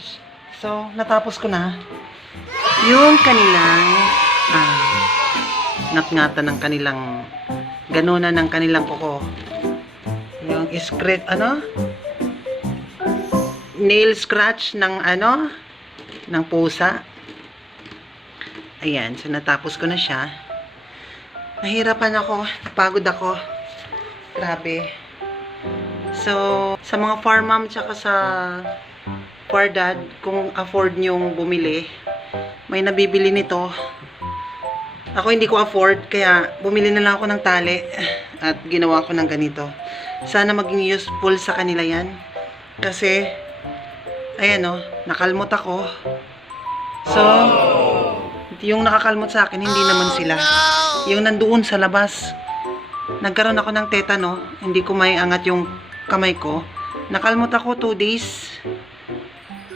guys. So, natapos ko na yung kanilang ngat-ngatan ng kanilang ganunan ng kanilang kuko. Yung scratch, nail scratch ng ng pusa. Ayan, so natapos ko na siya. Nahirapan ako, napagod ako. Grabe. So, sa mga farm mom tsaka sa for dad, kung afford nyong bumili, may nabibili nito. Ako hindi ko afford, kaya bumili na lang ako ng tali at ginawa ko ng ganito. Sana maging useful sa kanila yan. Kasi, ayan o, nakalmot ako. So, yung nakakalmot sa akin, hindi naman sila. Yung nandoon sa labas, nagkaroon ako ng tetano, hindi ko may angat yung kamay ko. Nakalmot ako 2 days.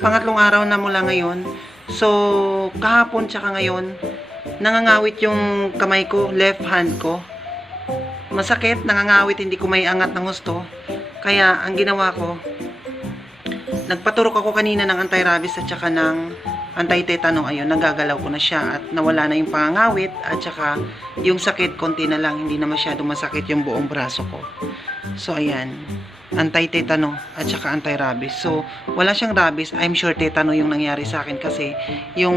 Pangatlong araw na mula ngayon. So, kahapon tsaka ngayon, nangangawit yung kamay ko, left hand ko. Masakit, nangangawit, hindi ko may angat ng gusto. Kaya, ang ginawa ko, nagpaturok ako kanina ng anti-rabies at saka ng anti-tetano. Ayun, nagagalaw ko na siya at nawala na yung pangangawit at saka yung sakit, konti na lang, hindi na masyado masakit yung buong braso ko. So, ayan, anti-tetano at saka anti-rabies. So, wala siyang rabies. I'm sure tetano yung nangyari sa akin kasi yung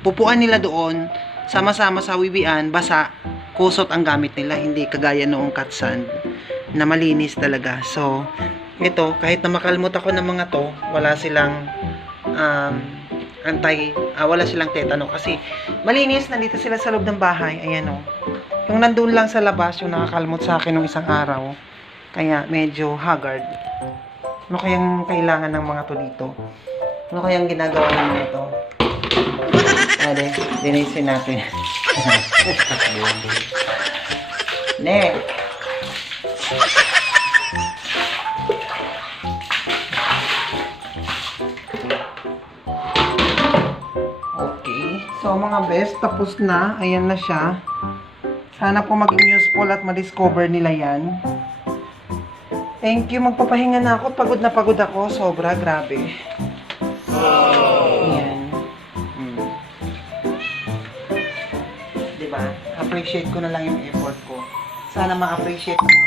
pupuan nila doon, sama-sama sa wiwian, basa, kusot ang gamit nila, hindi kagaya noong cat sand na malinis talaga. So, ito, kahit na makalmot ako ng mga to, wala silang wala silang tetano kasi malinis, nandito sila sa loob ng bahay. Ayan o. Yung nandun lang sa labas, yung nakakalmot sa akin nung isang araw, kaya medyo haggard. Ano kayang kailangan ng mga to dito? Ano kayang ginagawa namin ito? Ade, dinisin natin. Ne! So, mga best, tapos na. Ayan na siya. Sana po maging useful at ma-discover nila yan. Thank you. Magpapahinga na ako. Pagod na pagod ako. Sobra. Grabe. Ayan. Diba? Appreciate ko na lang yung effort ko. Sana ma-appreciate ng mga